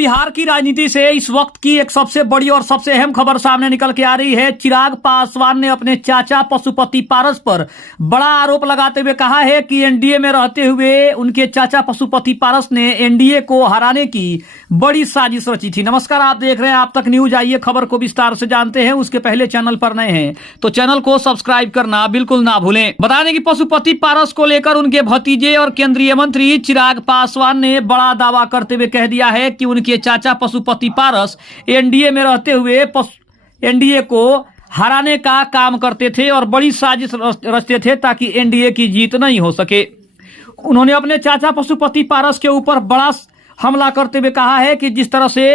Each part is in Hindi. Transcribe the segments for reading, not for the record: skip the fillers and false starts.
बिहार की राजनीति से इस वक्त की एक सबसे बड़ी और सबसे अहम खबर सामने निकल के आ रही है। चिराग पासवान ने अपने चाचा पशुपति पारस पर बड़ा आरोप लगाते हुए कहा है कि एनडीए में रहते हुए उनके चाचा पशुपति पारस ने एनडीए को हराने की बड़ी साजिश रची थी। नमस्कार, आप देख रहे हैं आप तक न्यूज। आइए खबर को विस्तार से जानते हैं। उसके पहले चैनल पर नए हैं तो चैनल को सब्सक्राइब करना बिल्कुल ना भूलें। बता दें कि पशुपति पारस को लेकर उनके भतीजे और केंद्रीय मंत्री चिराग पासवान ने बड़ा दावा करते हुए कह दिया है कि उनके चाचा पशुपति पारस एनडीए में रहते हुए एनडीए को हराने का काम करते थे और बड़ी साजिश रचते थे ताकि एनडीए की जीत नहीं हो सके। उन्होंने अपने चाचा पशुपति पारस के ऊपर बड़ा हमला करते हुए कहा है कि जिस तरह से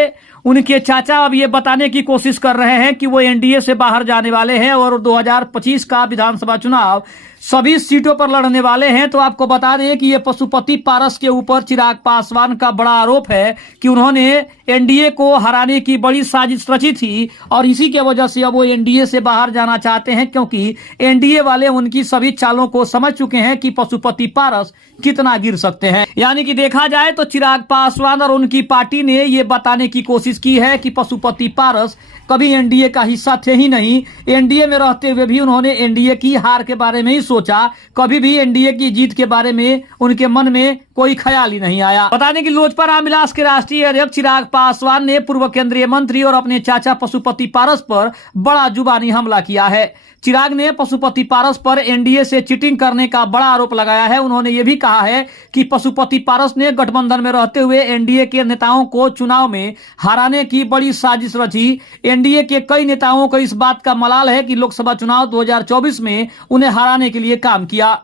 उनके चाचा अब ये बताने की कोशिश कर रहे हैं कि वो एनडीए से बाहर जाने वाले हैं और 2025 का विधानसभा चुनाव सभी सीटों पर लड़ने वाले हैं। तो आपको बता दें कि ये पशुपति पारस के ऊपर चिराग पासवान का बड़ा आरोप है कि उन्होंने एनडीए को हराने की बड़ी साजिश रची थी और इसी के वजह से अब वो एनडीए से बाहर जाना चाहते हैं, क्योंकि एनडीए वाले उनकी सभी चालों को समझ चुके हैं कि पशुपति पारस कितना गिर सकते हैं। यानी कि देखा जाए तो चिराग पासवान और उनकी पार्टी ने ये बताने की कोशिश की है कि पशुपति पारस कभी एनडीए का हिस्सा थे ही नहीं। एनडीए में रहते हुए भी उन्होंने एनडीए की हार के बारे में ही सोचा, कभी भी एनडीए की जीत के बारे में उनके मन में कोई ख्याल ही नहीं आया। बता दें कि लोजपा रामविलास के राष्ट्रीय अध्यक्ष चिराग पासवान ने पूर्व केंद्रीय मंत्री और अपने चाचा पशुपति पारस पर बड़ा जुबानी हमला किया है। चिराग ने पशुपति पारस पर एनडीए से चीटिंग करने का बड़ा आरोप लगाया है। उन्होंने ये भी कहा है कि पशुपति पारस ने गठबंधन में रहते हुए एनडीए के नेताओं को चुनाव में हराने की बड़ी साजिश रची। एनडीए के कई नेताओं को इस बात का मलाल है कि लोकसभा चुनाव 2024 में उन्हें हराने के लिए काम किया।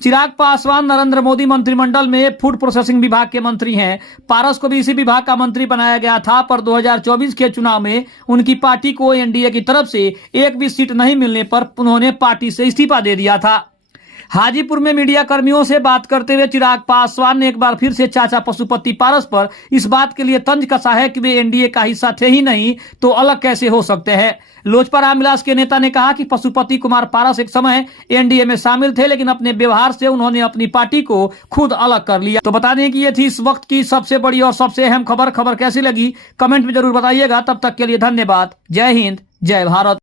चिराग पासवान नरेंद्र मोदी मंत्रिमंडल में फूड प्रोसेसिंग विभाग के मंत्री हैं। पारस को भी इसी विभाग का मंत्री बनाया गया था, पर 2024 के चुनाव में उनकी पार्टी को एनडीए की तरफ से एक भी सीट नहीं मिलने पर उन्होंने पार्टी से इस्तीफा दे दिया था। हाजीपुर में मीडिया कर्मियों से बात करते हुए चिराग पासवान ने एक बार फिर से चाचा पशुपति पारस पर इस बात के लिए तंज कसा है कि वे एनडीए का हिस्सा थे ही नहीं तो अलग कैसे हो सकते हैं। लोजपा रामविलास के नेता ने कहा कि पशुपति कुमार पारस एक समय एनडीए में शामिल थे, लेकिन अपने व्यवहार से उन्होंने अपनी पार्टी को खुद अलग कर लिया। तो बता दें कि ये थी इस वक्त की सबसे बड़ी और सबसे अहम खबर। खबर कैसी लगी कमेंट में जरूर बताइएगा। तब तक के लिए धन्यवाद। जय हिंद, जय भारत।